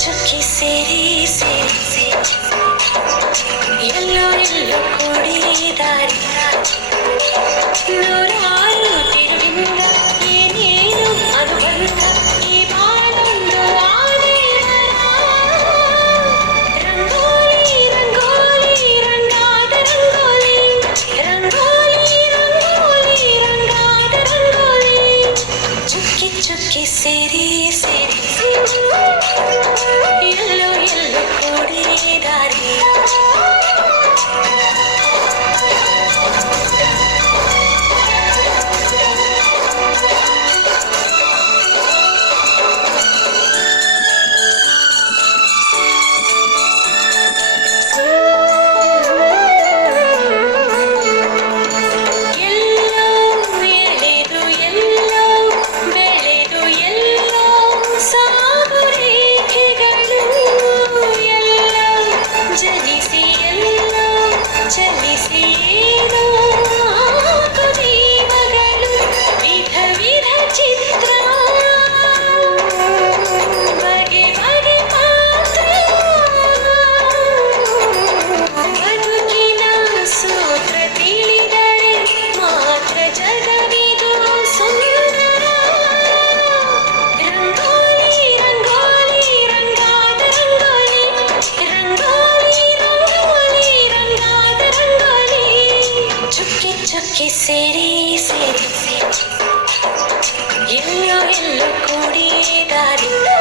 ಎಲ್ಲೋ ಎಲ್ಲೋ ಕೂಡಿದಾರಿ ನೋಡಿ ु एो कुडि city, city, city.